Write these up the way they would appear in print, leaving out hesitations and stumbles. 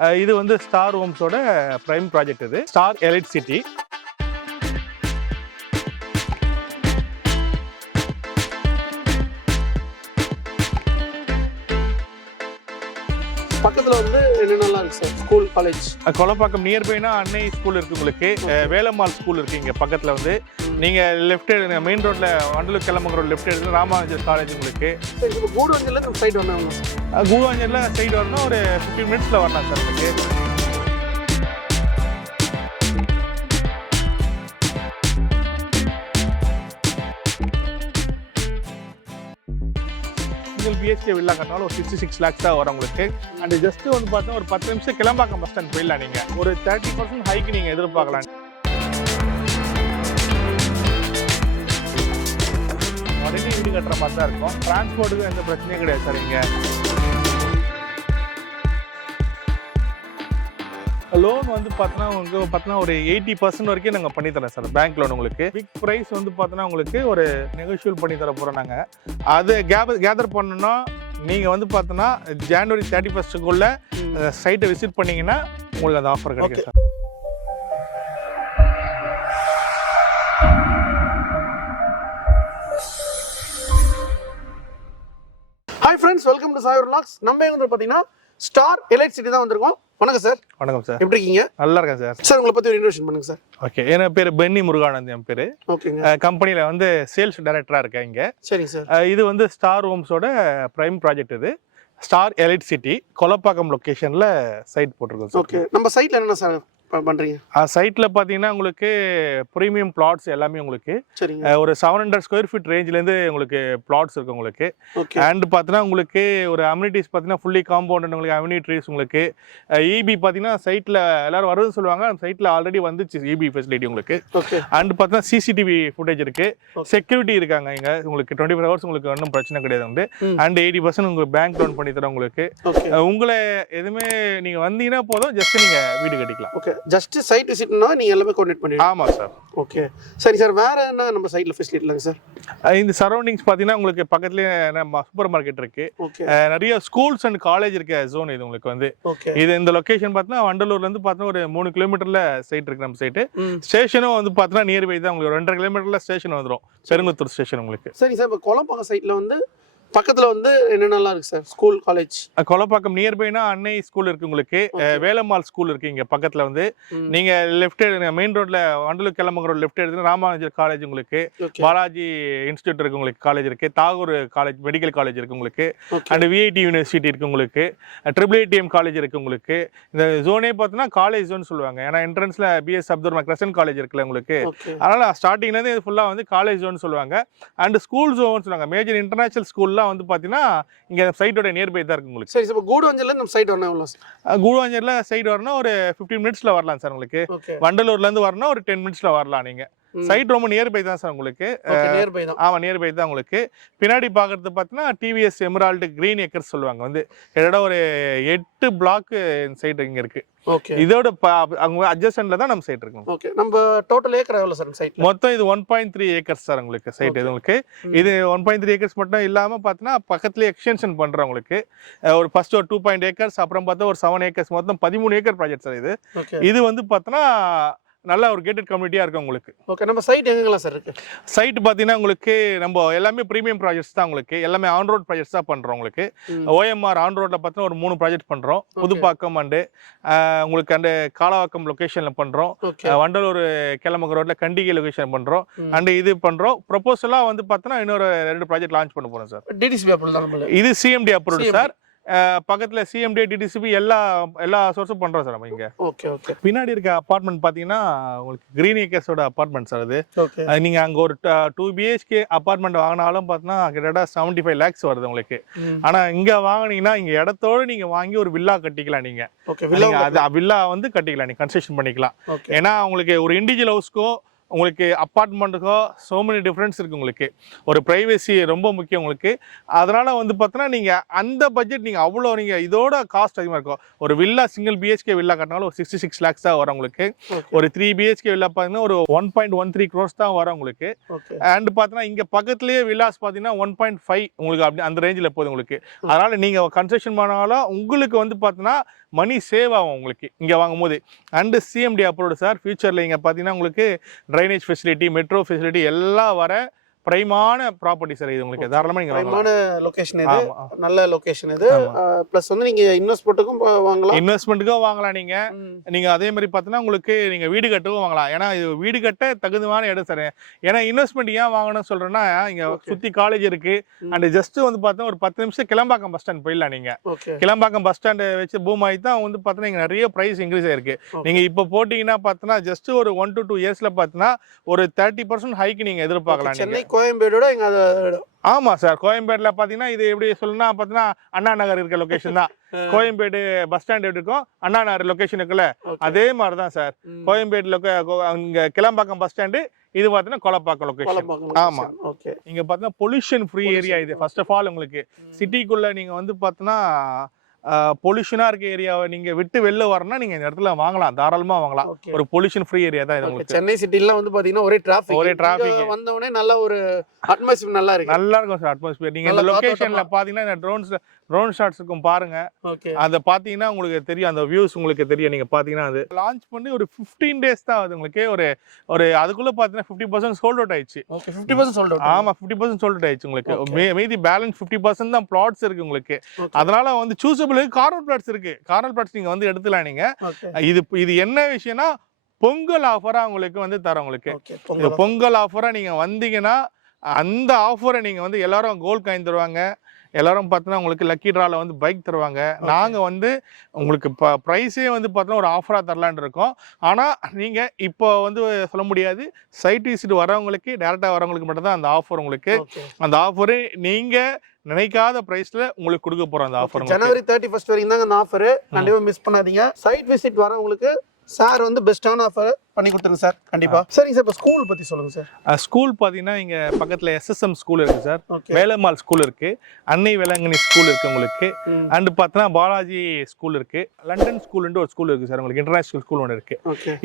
இது வந்து ஸ்டார் ஹோம்ஸோட பிரைம் ப்ராஜெக்ட். இது ஸ்டார் எலைட் சிட்டி. பக்கத்துல வந்து என்னென்னலாம் இருக்கு சார்? School, college. கொலப்பாக்கம் நியர்பைனா அன்னை ஸ்கூல் இருக்கு உங்களுக்கு, வேலம்மாள் ஸ்கூல் இருக்கு. இங்க பக்கத்துல வந்து நீங்க லெஃப்ட் மெயின் ரோட்ல வண்டலூர் கிளம்புற ரோட் லெஃப்ட் எடுத்து ராமானுஜர் காலேஜ் உங்களுக்கு. சரி, இப்போ கூடுவஞ்சல்ல நம்ம சைடு வரணும் சார். கூடுவாஞ்சல்ல சைடு வரணும், ஒரு 15 மினிட்ஸ்ல வரலாம் சார் உங்களுக்கு. சிங்கிள் பிஹெச்கே வில்லா கட்டினாலும் ஒரு 66 lakhs தான் வரும் உங்களுக்கு. அண்ட் ஜஸ்ட் வந்து பார்த்தா ஒரு 10 நிமிஷம் கிளம்பாக்கம் பஸ் ஸ்டாண்ட் போயிடலாம். நீங்க ஒரு 30% ஹைக்கு நீங்க எதிர்பார்க்கலாம். உடனே வீடு கட்டுற மாதிரி தான் இருக்கும். டிரான்ஸ்போர்ட்டுக்கு எந்த பிரச்சனையும் கிடையாது சார். இங்க லோன் வந்து பார்த்தோன்னா ஒரு 80% வரைக்கும் நாங்கள் பண்ணித்தரோம் சார். பேங்க் லோன் உங்களுக்கு பிக் ப்ரைஸ் வந்து பார்த்தோன்னா உங்களுக்கு ஒரு நெகோஷியல் பண்ணி தர போகிறோம் நாங்கள். அது கேதர் பண்ணணும்னா நீங்கள் வந்து பார்த்தோன்னா ஜனவரி 31க்குள்ள சைட்டை விசிட் பண்ணிங்கன்னா உங்களுக்கு அந்த ஆஃபர் கிடைக்கும் sir. Hi friends, welcome to Sai vlogs. நம்ம எங்க வந்து பார்த்தீங்கன்னா ஸ்டார் எலைட் சிட்டி தான் வந்திருக்கோம். வணக்கம் சார். வணக்கம் சார், எப்படி இருக்கீங்க? நல்லா இருக்கேன் சார். சார், உங்களை பற்றி ஒரு இன்ட்ரோடக்ஷன் பண்ணுங்க சார். ஓகே, என் பேர் பென்னி முருகானந்த். என் பேர். ஓகேங்க. கம்பெனியில் வந்து சேல்ஸ் டைரக்டராக இருக்கேன் இங்கே. சரிங்க சார். இது வந்து ஸ்டார் ஹோம்ஸோட பிரைம் ப்ராஜெக்ட். இது ஸ்டார் எலைட் சிட்டி கொலப்பாக்கம் லொக்கேஷனில் சைட் போட்டிருக்கோம் சார். ஓகே, நம்ம சைட்டில் என்னென்ன சார் பண்ணுறீங்க? சைட்டில் பார்த்தீங்கன்னா உங்களுக்கு ப்ரீமியம் பிளாட்ஸ் எல்லாமே உங்களுக்கு. சரிங்க. ஒரு 700 ஸ்கொயர் ஃபீட் ரேஞ்சிலேருந்து உங்களுக்கு பிளாட்ஸ் இருக்குது உங்களுக்கு. ஓகே. அண்ட் பார்த்தீங்கன்னா உங்களுக்கு ஒரு அம்யூனிட்டிஸ் பார்த்தீங்கன்னா ஃபுல்லி காம்பவுண்ட் உங்களுக்கு அவென்யூ ட்ரீஸ் உங்களுக்கு. இபி பார்த்தீங்கன்னா சைட்டில் எல்லாரும் வருதுன்னு சொல்லுவாங்க. அந்த சைட்டில் ஆல்ரெடி வந்துச்சு இபி ஃபெசிலிட்டி உங்களுக்கு. ஓகே. அண்ட் பார்த்தீங்கன்னா சிசிடிவி ஃபுட்டேஜ் இருக்குது. செக்யூரிட்டி இருக்காங்க இங்கே உங்களுக்கு 24 hours. உங்களுக்கு ஒன்றும் பிரச்சனை கிடையாது உண்டு. அண்ட் 80% உங்களுக்கு பேங்க் லோன் பண்ணி தரோம் உங்களுக்கு. உங்களை எதுவுமே நீங்கள் வந்தீங்கன்னா போதும், ஜஸ்ட் நீங்கள் வீடு கட்டிக்கலாம். ஓகே, ஜஸ்ட் சைட் விசிட்னா நீங்க எல்லாமே கோஆர்டினேட் பண்ணுவீங்க? ஆமாம் சார். ஓகே, சரி சார். வேற என்ன நம்ம சைட்ல ஃபெசிலிட்டி இல்லைங்க சார்? இந்த சரௌண்டிங்ஸ் பார்த்தீங்கன்னா உங்களுக்கு பக்கத்துலேயே நம்ம சூப்பர் மார்க்கெட் இருக்கு. ஓகே. நிறைய ஸ்கூல்ஸ் அண்ட் காலேஜ் இருக்க ஜோன் இது உங்களுக்கு வந்து. ஓகே. இது இந்த லொகேஷன் பார்த்தீங்கன்னா வண்டலூர்லேருந்து பார்த்தீங்கன்னா ஒரு 3 கிலோமீட்டர்ல சைட் இருக்கு நம்ம சைட்டு. ஸ்டேஷனும் வந்து பார்த்தீங்கன்னா நியர்பை தான் உங்களுக்கு. 2.5 கிலோமீட்டர்ல ஸ்டேஷன் வந்துடும், பெருங்குத்தூர் ஸ்டேஷன் உங்களுக்கு. சரி சார், இப்போ கொலப்பாக்கம் சைட்ல வந்து பக்கத்துல வந்து என்னென்னலாம் இருக்கு சார்? School, college. கொலப்பாக்கம் நியர்பைனா அன்னை ஸ்கூல் இருக்கு உங்களுக்கு, வேலம்மாள் ஸ்கூல் இருக்கு. இங்க பக்கத்துல வந்து நீங்க லெஃப்ட் மெயின் ரோட்ல வண்டலூர் கிளம்புற ரோட் லெஃப்ட் எடுத்து ராமானுஜர் காலேஜ் உங்களுக்கு, பாலாஜி இன்ஸ்டியூட் இருக்கு உங்களுக்கு, காலேஜ் இருக்கு, தாகூர் காலேஜ் மெடிக்கல் காலேஜ் இருக்கு உங்களுக்கு, அண்ட் விஐடி யூனிவர்சிட்டி இருக்கு உங்களுக்கு, IIITM காலேஜ் இருக்கு உங்களுக்கு. இந்த ஜோனே பார்த்தீங்கன்னா காலேஜ் ஜோன் சொல்லுவாங்க. ஏன்னா என்ட்ரன்ஸ்ல பிஎஸ் அப்துல் கிரசன் காலேஜ் இருக்குல்ல உங்களுக்கு. அதனால ஸ்டார்டிங்ல இருந்து இது ஃபுல்லா வந்து காலேஜ் ஜோன் சொல்லுவாங்க. அண்ட் ஸ்கூல் ஜோன் சொல்லுவாங்க. மேஜர் இன்டர்நேஷனல் ஸ்கூல்ல வந்து பாத்தீங்கன்னா இங்க சைட்டோட நியர்பை தான் இருக்கு உங்களுக்கு. சரி, இப்போ கூடுவஞ்சல்ல நம்ம சைட் வரணும் எவ்வளவு சார்? கூடுவாஞ்சல்ல சைடு வரணும் ஒரு 15 மினிட்ஸ்ல வரலாம் சார் உங்களுக்கு. வண்டலூர்ல இருந்து வரணும் ஒரு 10 மினிட்ஸ்ல வரலாம். நீங்க சைட் ரொம்ப நியர்பை தான் சார் உங்களுக்கு. நியர்பை தான். ஆமா, நியர்பை தான் உங்களுக்கு. பின்னாடி பாக்குறது பாத்தீங்கன்னா டிவிஎஸ் எமரால்டு கிரீன் ஏக்கர்ஸ் சொல்லுவாங்க வந்து. இதோட ஒரு 8 பிளாக் சைட் இங்க இருக்கு. ஓகே. இதோட அங்க அட்ஜஸ்டன்ட்ல தான் நம்ம சைட் இருக்கு. ஓகே, நம்ம டோட்டல் ஏக்கர் எவ்வளவு சார் சைட்? மொத்தம் இது 1.3 ஏக்கர்ஸ் சார் உங்களுக்கு சைட். இது உங்களுக்கு இது 1.3 ஏக்கர்ஸ் மட்டும் இல்லாம பாத்தீங்கன்னா பக்கத்துலயே எக்ஸ்டென்ஷன் பண்றோம் உங்களுக்கு. ஒரு ஃபர்ஸ்ட் ஒரு 2 ஏக்கர்ஸ், அப்புறம் பார்த்தா ஒரு 7 ஏக்கர்ஸ், மொத்தம் 13 ஏக்கர் ப்ராஜெக்ட் சார் இது. இது வந்து பார்த்தோன்னா நல்ல ஒரு கேட்டட் கம்யூனிட்டியா இருக்கு உங்களுக்கு. ஓகே, நம்ம சைட் எங்கெல்லாம் சார் இருக்கு? சைட் பார்த்தீங்கன்னா உங்களுக்கு நம்ம எல்லாமே ப்ரீமியம் ப்ராஜெக்ட்ஸ் தான் உங்களுக்கு. எல்லாமே ஆன் ரோட் ப்ராஜெக்ட்ஸ் தான் பண்றோம் உங்களுக்கு. OMR ஆன் ரோட்ல பார்த்தீங்கன்னா ஒரு 3 ப்ராஜெக்ட் பண்றோம். புதுப்பாக்கம் அண்டு உங்களுக்கு அந்த காலவாக்கம் லொகேஷன்ல பண்றோம். வண்டலூர் கிளம்புற ரோட்ல கண்டிகை லொகேஷன் பண்றோம். அண்ட் இது பண்றோம். ப்ரொபோசலா வந்து பார்த்தோன்னா இன்னொரு 2 ப்ராஜெக்ட் லான்ச் பண்ண போறோம் சார். டிடிசிபி அப்ரூவல் தான். இது சிஎம்டி அப்ரூவல் சார். பக்கத்துல சிஎம்டி டிடிசிபி எல்லா சோர்ஸும் பண்றோம் சார் நம்ம இங்க. ஓகே. ஓகே. பின்னாடி இருக்க அபார்ட்மெண்ட் பாத்தீங்கன்னா உங்களுக்கு கிரீன் ஏக்கர்ஸோட அபார்ட்மெண்ட் சார் அது. நீங்க அங்க ஒரு 2 BHK அபார்ட்மெண்ட் வாங்கினாலும் பாத்தீங்கன்னா கிட்டத்தட்ட 75 lakhs வருது உங்களுக்கு. ஆனா இங்க வாங்கினீங்கன்னா இங்க இடத்தோட நீங்க வாங்கி ஒரு வில்லா கட்டிக்கலாம். நீங்க வில்லா வந்து கட்டிக்கலாம், நீங்க கன்ஸ்ட்ரக்ஷன் பண்ணிக்கலாம். ஏன்னா உங்களுக்கு ஒரு இண்டிவிஜுவல் ஹவுஸ்க்கோ உங்களுக்கு அப்பார்ட்மெண்ட்டுக்கோ so many டிஃப்ரென்ஸ் இருக்குது உங்களுக்கு. ஒரு ப்ரைவசி ரொம்ப முக்கியம் உங்களுக்கு. அதனால் வந்து பார்த்தீங்கன்னா நீங்கள் அந்த பட்ஜெட் நீங்கள் அவ்வளோ நீங்கள் இதோட காஸ்ட் அதிகமாக இருக்கும். ஒரு வில்லா சிங்கிள் பிஹெச்கே வில்லா கட்டினாலும் ஒரு 66 lakhs தான் வரும் உங்களுக்கு. ஒரு 3 BHK வில்லா பார்த்தீங்கன்னா ஒரு 1.13 crores தான் வரும் உங்களுக்கு. அண்ட் பார்த்தீங்கன்னா இங்கே பக்கத்துலேயே வில்லாஸ் பார்த்தீங்கன்னா 1.5 உங்களுக்கு அப்படி அந்த ரேஞ்சில் போகுது உங்களுக்கு. அதனால் நீங்கள் கன்ஸ்ட்ரக்ஷன் பண்ணாலும் உங்களுக்கு வந்து பார்த்தீங்கன்னா மணி சேவ் ஆகும் உங்களுக்கு இங்கே வாங்கும்போது. And CMD approved sir. ஃபியூச்சரில் இங்கே பார்த்தீங்கன்னா உங்களுக்கு ட்ரைனேஜ் ஃபெசிலிட்டி, மெட்ரோ ஃபெசிலிட்டி எல்லாம் வர பிரைமான ப்ராப்பர்ட்டி சார் இது உங்களுக்கு. தாராளமாக நீங்கள் பிரைமான லொகேஷன் இது, நல்ல லொகேஷன் இது. ப்ளஸ் வந்து நீங்கள் இன்வெஸ்ட்மெண்ட்டுக்கும் வாங்கலாம், இன்வெஸ்ட்மெண்ட்டுக்கும் வாங்கலாம். நீங்கள் அதே மாதிரி பார்த்தீங்கன்னா உங்களுக்கு நீங்கள் வீடு கட்டவும் வாங்கலாம். ஏன்னா இது வீடு கட்ட தகுந்தமான இடம் சார். ஏன்னா இன்வெஸ்ட்மெண்ட் ஏன் வாங்கணும்னு சொல்கிறேன்னா இங்கே சுற்றி காலேஜ் இருக்குது. அண்ட் ஜஸ்ட்டு வந்து பார்த்தீங்கன்னா ஒரு 10 நிமிஷம் கிளம்பாக்கம் பஸ் ஸ்டாண்ட் போயிடலாம். நீங்கள் கிளம்பாக்கம் பஸ் ஸ்டாண்டை வச்சு பூம் ஆகி தான் வந்து பார்த்தீங்கன்னா இங்கே நிறைய ப்ரைஸ் இன்க்ரீஸ் ஆயிருக்கு. நீங்கள் இப்போ போட்டிங்கன்னா பார்த்தீங்கன்னா ஜஸ்ட் ஒரு 1 to 2 இயர்ஸில் பார்த்தீங்கன்னா ஒரு 30% ஹைக்கு நீங்கள் எதிர்பார்க்கலாம். சென்னை கோயம்பேடோட இங்க ஆமா சார். கோயம்பேடுல பாத்தீங்கன்னா இது எப்படி சொல்லணும்னா பாத்தீங்கன்னா அண்ணா நகர் இருக்க லொகேஷன் தான். கோயம்பேடு பஸ் ஸ்டாண்ட் எப்படி இருக்கும், அண்ணா நகர் லொகேஷன் இருக்குல்ல, அதே மாதிரி தான் சார். கோயம்பேடு இங்க கிளம்பாக்கம் பஸ் ஸ்டாண்டு, இது பாத்தீங்கன்னா கொலப்பாக்கம் லொகேஷன். ஆமா. இங்க பாத்தீங்கன்னா பொல்யூஷன் ஃப்ரீ ஏரியா இது. ஃபர்ஸ்ட் ஆஃப் ஆல் உங்களுக்கு சிட்டிக்குள்ள நீங்க வந்து பாத்தீங்கன்னா பொல்யூஷனா இருக்க ஏரியாவை நீங்க விட்டு வெளில வரணும்னா நீங்க இந்த இடத்துல வாங்கலாம், தாராளமா வாங்கலாம். ஒரு பொல்யூஷன் ஃப்ரீ ஏரியா தான் இது உங்களுக்கு. சென்னை சிட்டில வந்து பாத்தீங்கன்னா ஒரே டிராஃபிக் வந்த உடனே நல்ல ஒரு அட்மாஸ்பியர் நல்லா இருக்கும் சார். அட்மாஸ்பியர் நீங்க இந்த லொகேஷன்ல பாத்தீங்கன்னா இந்த ட்ரோன் ஷாட்ஸ் இருக்கும் பாருங்க. அத பாத்தீங்கன்னா உங்களுக்கு தெரியும், அந்த வியூஸ் உங்களுக்கு தெரியும். நீங்க பாத்தீங்கன்னா அது லான்ச் பண்ணி ஒரு 15 days தான் ஆகுது உங்களுக்கு. ஒரு அதுக்குள்ள பாத்தீங்கன்னா 50% சோல்ட் அவுட் ஆயிடுச்சு. 50% சோல்ட் அவுட். ஆமா, 50% சோல்ட் அவுட் ஆயிடுச்சு உங்களுக்கு. மீதி பேலன்ஸ் 50% தான் பிளாட்ஸ் இருக்கு உங்களுக்கு. அதனால வந்து சூஸபிள் கார்னர் பிளாட்ஸ் இருக்கு. கார்னர் பிளாட்ஸ் நீங்க வந்து எடுத்துலாம். நீங்க இது என்ன விஷயம்னா பொங்கல் ஆஃபரா உங்களுக்கு வந்து தரோம் உங்களுக்கு. பொங்கல் ஆஃபரா நீங்க வந்தீங்கன்னா அந்த ஆஃபரை நீங்க வந்து எல்லாரும் கோல்ட் காயின் தருவாங்க. எல்லாரும் பார்த்தீங்கன்னா உங்களுக்கு லக்கி ட்ரால வந்து பைக் தருவாங்க. நாங்கள் வந்து உங்களுக்கு ப்ரைஸே வந்து பார்த்தோன்னா ஒரு ஆஃபராக தரலான்னு இருக்கோம். ஆனால் நீங்கள் இப்போ வந்து சொல்ல முடியாது. சைட் விசிட் வரவங்களுக்கு, டேரெக்டாக வரவங்களுக்கு மட்டும்தான் அந்த ஆஃபர் உங்களுக்கு. அந்த ஆஃபரு நீங்கள் நினைக்காத பிரைஸ்ல உங்களுக்கு கொடுக்க போகிறோம். அந்த ஆஃபர் ஜனவரி 31 வரைக்கும் தாங்க அந்த ஆஃபர். கண்டிப்பாக மிஸ் பண்ணாதீங்க. சைட் விசிட் வரவங்களுக்கு சார் வந்து பெஸ்ட்டான ஆஃபர் பண்ணி கொடுத்துருங்க சார். கண்டிப்பா. சரிங்க சார். இப்போ ஸ்கூல் பத்தி சொல்லுங்க சார். ஸ்கூல் பாத்தீங்கன்னா இங்க பக்கத்துல SSM ஸ்கூல் இருக்கு சார். வேலம்மாள் ஸ்கூல் இருக்கு, அன்னை வேளாங்கண்ணி ஸ்கூல் இருக்கு உங்களுக்கு. அண்ட் பார்த்தா பாலாஜி ஸ்கூல் இருக்கு, லண்டன் ஸ்கூல்னு ஒரு ஸ்கூல் இருக்கு சார் உங்களுக்கு. இன்டர்நேஷனல் ஸ்கூல் ஒன்று இருக்கு.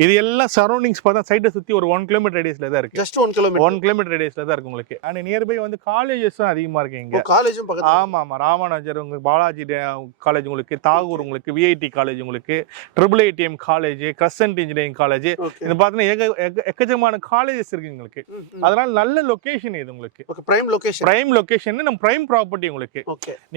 இது எல்லாம் சரௌண்டிங்ஸ் பார்த்தா சைட்டை சுத்தி ஒரு 1 kilometer ரேடியஸ்ல தான் இருக்கு. ஜஸ்ட் 1 kilometer ரேடியஸ்ல தான் இருக்கு உங்களுக்கு. அண்ட் நியர்பை வந்து காலேஜஸும் அதிகமா இருக்கு இங்க. காலேஜும் பக்கத்துல. ஆமா ஆமா. ராமானுஜர் உங்களுக்கு, பாலாஜி காலேஜ் உங்களுக்கு, தாகூர் உங்களுக்கு, VIT காலேஜ் உங்களுக்கு, IIITM college, crescent engineering college. இது பாத்தீங்கன்னா எக்கச்சக்கமான காலேஜஸ் இருக்கு உங்களுக்கு. அதனால நல்ல லொகேஷன் இது உங்களுக்கு. பிரைம் லொகேஷன் நம்ம பிரைம் ப்ராப்பர்ட்டி உங்களுக்கு.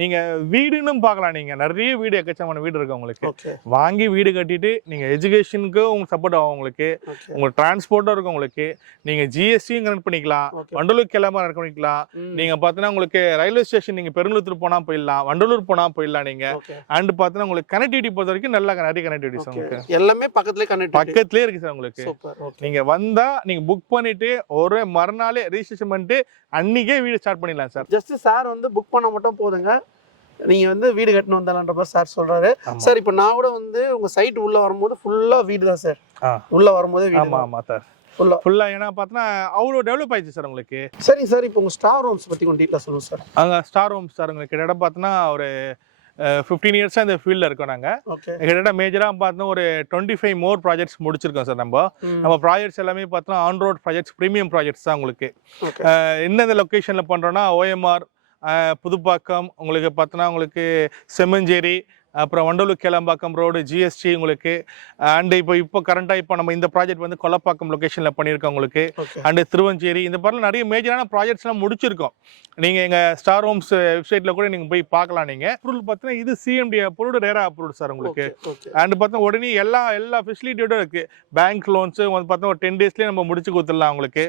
நீங்க வீடுன்னு பார்க்கலாம். நீங்க நிறைய வீடு, எக்கச்சக்கமான வீடு இருக்கு உங்களுக்கு. வாங்கி வீடு கட்டிட்டு நீங்க எஜுகேஷனுக்கு உங்களுக்கு சப்போர்ட் ஆகும் உங்களுக்கு. உங்களுக்கு டிரான்ஸ்போர்ட்டும் இருக்கும் உங்களுக்கு. நீங்க GSTயும் கனெக்ட் பண்ணிக்கலாம், வண்டலூர் கிளம்ப கனெக்ட் பண்ணிக்கலாம். நீங்க பாத்தீங்கன்னா உங்களுக்கு ரயில்வே ஸ்டேஷன் நீங்க பெருங்குளத்தூர் போனா போயிடலாம், வண்டலூர் போனா போயிடலாம் நீங்க. அண்ட் பாத்தீங்கன்னா உங்களுக்கு கனெக்டிவிட்டி பொறுத்த வரைக்கும் நல்லா நிறைய கனெக்டிவிட்டிஸ் உங்களுக்கு எல்லாமே பக்கத்துலயே இருக்கு சார் உங்களுக்கு. நீங்க வந்தா நீங்க புக் பண்ணிட்டு ஒரு மறுநாளே ரெஜிஸ்ட்ரேஷன் பண்ணிட்டு அன்னைக்கே வீடு ஸ்டார்ட் பண்ணிடலாம் சார். ஜஸ்ட் சார் வந்து புக் பண்ண மட்டும் போதுங்க. நீங்க வந்து வீடு கட்டணும் வந்தாலன்ற மாதிரி சார் சொல்றாரு. சார் இப்போ நான் கூட வந்து உங்க சைட் உள்ள வரும்போது ஃபுல்லா வீடு தான் சார். உள்ள வரும்போது வீடு. ஆமா ஆமா சார். ஃபுல்லா ஏன்னா பார்த்தா அவ்வளோ டெவலப் ஆயிடுச்சு சார் உங்களுக்கு. சரிங்க சார். இப்போ உங்க ஸ்டார் ஹோம்ஸ் பத்தி கொஞ்சம் டீட்டெயிலாக சொல்லுங்க சார். அங்கே ஸ்டார் ஹோம்ஸ் சார் உங்களுக்கு கிட்டத்தட்ட பார்த்தோன்னா ஒரு 15 இயர்ஸாக இந்த ஃபீல்டில் இருக்கோம் நாங்கள். கிட்டத்தட்ட மேஜராக பார்த்தோன்னா ஒரு 25 more ப்ராஜெக்ட்ஸ் முடிச்சிருக்கோம் சார். நம்ம ப்ராஜெக்ட்ஸ் எல்லாமே பார்த்தோன்னா on road projects, premium projects தான் உங்களுக்கு. எந்தெந்த லொக்கேஷனில் பண்ணுறோன்னா OMR, புதுப்பாக்கம் உங்களுக்கு பார்த்தோன்னா உங்களுக்கு செம்மஞ்சேரி, அப்புறம் வண்டலூர் கேளம்பாக்கம் ரோடு, GST உங்களுக்கு. அண்ட் இப்போ கரண்டாக இப்போ நம்ம இந்த ப்ராஜெக்ட் வந்து கொலப்பாக்கம் லொக்கேஷனில் பண்ணியிருக்கோம் உங்களுக்கு. அண்டு திருவஞ்சேரி, இந்த மாதிரிலாம் நிறைய மேஜரான ப்ராஜெக்ட்ஸ்லாம் முடிச்சிருக்கோம். நீங்கள் எங்கள் ஸ்டார் ஹோம்ஸ் வெப்சைட்டில் கூட நீங்கள் போய் பார்க்கலாம். நீங்கள் அப்ரூவல் பார்த்தீங்கன்னா இது CMD அப்ரூவ்டு, ரேரா அப்ரூவ்டு சார் உங்களுக்கு. அண்ட் பார்த்தா உடனே எல்லா ஃபெசிலிட்டியோட இருக்குது. பேங்க் லோன்ஸு வந்து பார்த்தா ஒரு 10 daysலேயே நம்ம முடிச்சு கொடுத்துடலாம் உங்களுக்கு.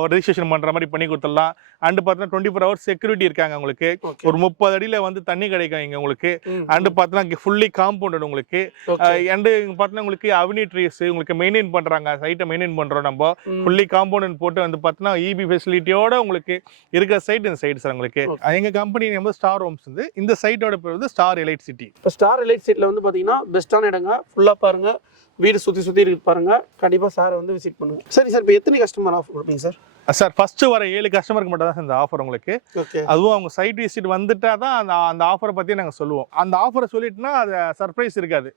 ஒரு ரெஜிஸ்ட்ரேஷன் பண்ணுற மாதிரி பண்ணி கொடுத்துடலாம். அண்ட் பார்த்தீங்கன்னா 24 ஹவர்ஸ் செக்யூரிட்டி இருக்காங்க உங்களுக்கு. ஓகே ஒரு 30 அடியில வந்து தண்ணி கிடைக்கும் இங்க உங்களுக்கு. அண்ட் பார்த்தீங்கன்னா ஃபுல்லி காம்பவுண்டட் உங்களுக்கு. ஓகே அண்ட் பார்த்தீங்கன்னா உங்களுக்கு அவனி ட்ரீஸ் உங்களுக்கு மெயின்டைன் பண்றாங்க, சைட்டை மெயின்டைன் பண்றோம் நம்ம. ஃபுல்லி காம்பவுண்ட் போட்டு வந்து பார்த்தீங்கன்னா இபி ஃபெசிலிட்டியோட உங்களுக்கு இருக்கிற சைட் இந்த சைட் சார் உங்களுக்கு. எங்க கம்பெனி நம்ம ஸ்டார் ஹோம்ஸ் வந்து இந்த சைட்டோட பேர் வந்து ஸ்டார் எலைட் சிட்டி. இப்போ ஸ்டார் எலைட் சைட்ல வந்து பாத்தீங்கன்னா பெஸ்ட்டான இடங்க, ஃபுல்லா பாருங்க, வீடு சுத்தி இருக்கு பாருங்க. கண்டிப்பா சாரை வந்து விசிட் பண்ணுங்க. சரி சார், இப்போ எத்தனை கஸ்டமர் ஆஃபர் கொடுப்பீங்க சார்? சார் ஃபர்ஸ்ட் வர 7 கஸ்டமருக்கு மட்டும் தான் இந்த ஆஃபர் உங்களுக்கு. ஓகே, அதுவும் அவங்க சைட் விசிட் வந்துட்டா தான் அந்த ஆஃபரை பத்தி நாங்க சொல்லுவோம். அந்த ஆஃபரை சொல்லிட்டுனா அது சர்ப்ரைஸ் இருக்காது.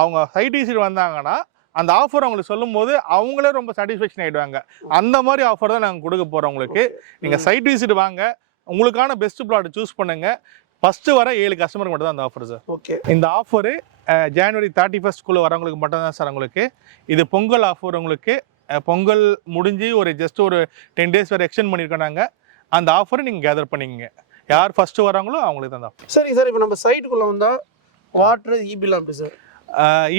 அவங்க சைட் விசிட் வந்தாங்கன்னா அந்த ஆஃபர் அவங்களுக்கு சொல்லும் போது அவங்களே ரொம்ப சாட்டிஸ்ஃபேக்ஷன் ஆயிடுவாங்க. அந்த மாதிரி ஆஃபர் தான் நாங்க கொடுக்க போறோம் உங்களுக்கு. நீங்க சைட் விசிட் வாங்க, உங்களுக்கான பெஸ்ட் பிளாட் சூஸ் பண்ணுங்க. ஃபர்ஸ்ட் வர 7 கஸ்டமருக்கு மட்டும் தான் அந்த ஆஃபர் சார். ஓகே, இந்த ஆஃபர் ஜனவரி 31 வரவங்களுக்கு மட்டும் தான் சார் உங்களுக்கு. இது பொங்கல் ஆஃபர் உங்களுக்கு. பொங்கல் முடிஞ்சு ஒரு ஜஸ்ட் ஒரு 10 டேஸ் வரை எக்ஸ்டெண்ட் பண்ணியிருக்கோம் நாங்க. அந்த ஆஃபரை நீங்க கேதர் பண்ணிக்கங்க. யார் ஃபர்ஸ்ட் வராங்களோ அவங்களுக்கு தான் ஆஃபர். சரி சார், இப்போ நம்ம சைட்டுக்குள்ள வந்தா வாட்டர் ஈபிலாம் எப்படி சார்?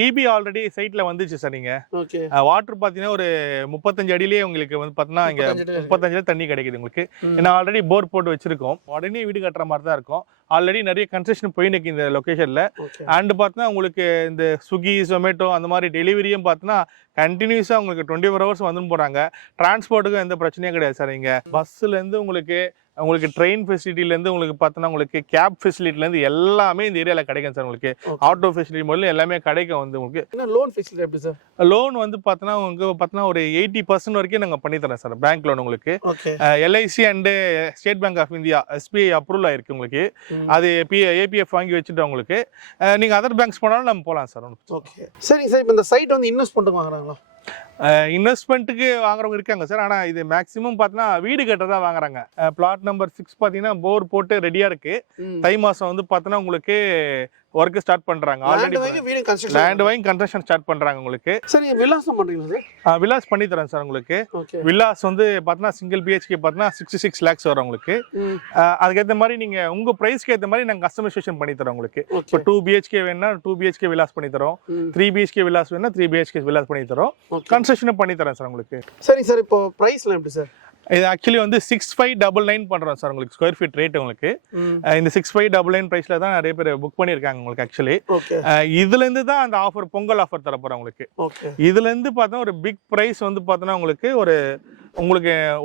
இபி ஆல்ரெடி சைட்ல வந்துச்சு சார். நீங்க ஓகே, வாட்டர் பாத்தீங்கன்னா ஒரு 35 அடியிலேயே உங்களுக்கு வந்து பாத்தீங்கன்னா இங்க 35 தண்ணி கிடைக்குது உங்களுக்கு. ஏன்னா ஆல்ரெடி போர் போட்டு வச்சிருக்கோம். உடனே வீடு கட்டுற மாதிரி தான் இருக்கும். ஆல்ரெடி நிறைய கன்ஸ்ட்ரக்ஷன் போயிருக்கு இந்த லொகேஷன்ல. அண்ட் பார்த்தா உங்களுக்கு இந்த ஸ்விக்கி ஜொமேட்டோ அந்த மாதிரி டெலிவரியும் பார்த்தீங்கன்னா கண்டினியூஸா உங்களுக்கு 24 ஹவர்ஸ் வந்து போறாங்க. டிரான்ஸ்போர்ட்டுக்கும் எந்த பிரச்சனையும் கிடையாது சார். இங்க பஸ்ல இருந்து உங்களுக்கு ட்ரெயின் ஃபெசிலிட்டிலேருந்து உங்களுக்கு பார்த்தோன்னா உங்களுக்கு கேப் ஃபெசிலிட்டிலேருந்து எல்லாமே இந்த ஏரியாவில் கிடைக்கும் சார். உங்களுக்கு ஆட்டோ ஃபெசிலிட்டி முதல்ல எல்லாமே கிடைக்கும் வந்து உங்களுக்கு. லோன் ஃபெசிலிட்டி எப்படி சார்? லோன் வந்து பார்த்தோன்னா உங்களுக்கு பார்த்தோன்னா ஒரு 80% வரைக்கும் நாங்கள் பண்ணித்தரோம் சார். பேங்க் லோன் உங்களுக்கு LIC and State Bank of India SBI approval ஆயிருக்கு உங்களுக்கு. அது APF வாங்கி வச்சுட்டு உங்களுக்கு நீங்கள் அதர் பேங்க்ஸ் போனாலும் நம்ம போகலாம் சார். ஓகே, சரிங்க சார். இப்போ இந்த சைட் வந்து இன்வெஸ்ட் பண்ணிட்டு வாங்குறாங்களா? இன்வெஸ்ட்மெண்ட்டுக்கு வாங்குறவங்க இருக்காங்க சார். ஆனால் இது மேக்ஸிமம் பார்த்தீங்கன்னா வீடு கட்டுறதா வாங்குறாங்க. பிளாட் நம்பர் 6 பார்த்தீங்கன்னா போர் போட்டு ரெடியா இருக்கு. தை மாசம் வந்து பார்த்தீங்கன்னா உங்களுக்கு ஒர்க் ஸ்டார்ட் பண்றாங்க. ஆல்ரெடி லேண்ட் வாங்கி கன்ஸ்ட்ரக்ஷன் ஸ்டார்ட் பண்றாங்க உங்களுக்கு. சரி, விலாசம் பண்றீங்களா சார்? விலாஸ் பண்ணி தரேன் சார் உங்களுக்கு. விலாஸ் வந்து பார்த்தீங்கன்னா சிங்கிள் BHK பார்த்தீங்கன்னா 66 lakhs வரும் உங்களுக்கு. அதுக்கேற்ற மாதிரி நீங்க உங்க பிரைஸ்க்கு ஏற்ற மாதிரி நாங்கள் கஸ்டமைசேஷன் பண்ணி தரோம் உங்களுக்கு. இப்போ 2 BHK வேணும்னா 2 BHK விலாஸ் பண்ணி தரோம். 3 BHK விலாஸ் வேணும்னா 3 BHK விலாஸ் பண்ணி தரோம். கன்ஸ்ட்ரக்ஷன் பண்ணி தரேன் சார் உங்களுக்கு. சரி சார், இப்போ பிரைஸ்லாம் எப்படி சார்? இது ஆக்சுவலி வந்து 6599 பண்றோம் சார் உங்களுக்கு. ஸ்கொயர் ஃபீட் ரேட் உங்களுக்கு. இந்த 6599 பிரைஸ்ல தான் நிறைய பேர் புக் பண்ணிருக்காங்க உங்களுக்கு. ஆக்சுவலி இதுல இருந்து தான் அந்த ஆஃபர் பொங்கல் ஆஃபர் தர போறோம் உங்களுக்கு. இதுல இருந்து பார்த்தா ஒரு பிக் பிரைஸ் வந்து பார்த்தோன்னா உங்களுக்கு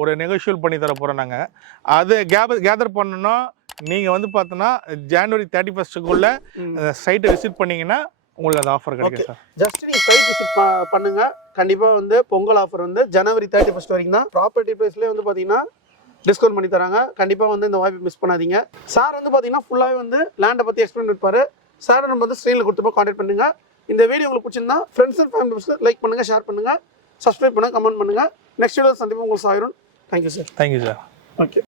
ஒரு நெகோஷியேட் பண்ணி தர போறோம் நாங்க. அது கேதர் பண்ணணும்னா நீங்க வந்து பார்த்தோன்னா ஜனவரி 31 சைட்டை விசிட் பண்ணீங்கன்னா உங்களுக்கு அந்த ஆஃபர் கிடைக்கும் சார். ஜஸ்ட் நீங்க சைட் விசிட் பண்ணுங்க. கண்டிப்பா வந்து பொங்கல் ஆஃபர் வந்து ஜனவரி 31 வரைக்கும் தான். ப்ராப்பர்ட்டி பிரைஸ்லேயே வந்து பார்த்தீங்கன்னா டிஸ்கவுண்ட் பண்ணி தராங்க. கண்டிப்பாக வந்து இந்த வாய்ப்பை மிஸ் பண்ணாதீங்க. சார் வந்து பார்த்தீங்கன்னா ஃபுல்லாகவே வந்து லேண்டை பற்றி எக்ஸ்பிளைன் இருப்பாரு. சார் நம்ம வந்து ஸ்க்ரீனில் கொடுத்துப்போ கான்டாக்ட் பண்ணுங்க. இந்த வீடியோ உங்களுக்கு பிடிச்சிருந்தா ஃப்ரெண்ட்ஸ் அண்ட் ஃபேமிலிஸ்க்கு லைக் பண்ணுங்க, ஷேர் பண்ணுங்க, சப்ஸ்கிரைப் பண்ணுங்க, கமெண்ட் பண்ணுங்க. நெக்ஸ்ட் வீடியோ சந்திப்போம். உங்களுக்கு சாயிரும். Thank you sir. Thank you sir. Okay.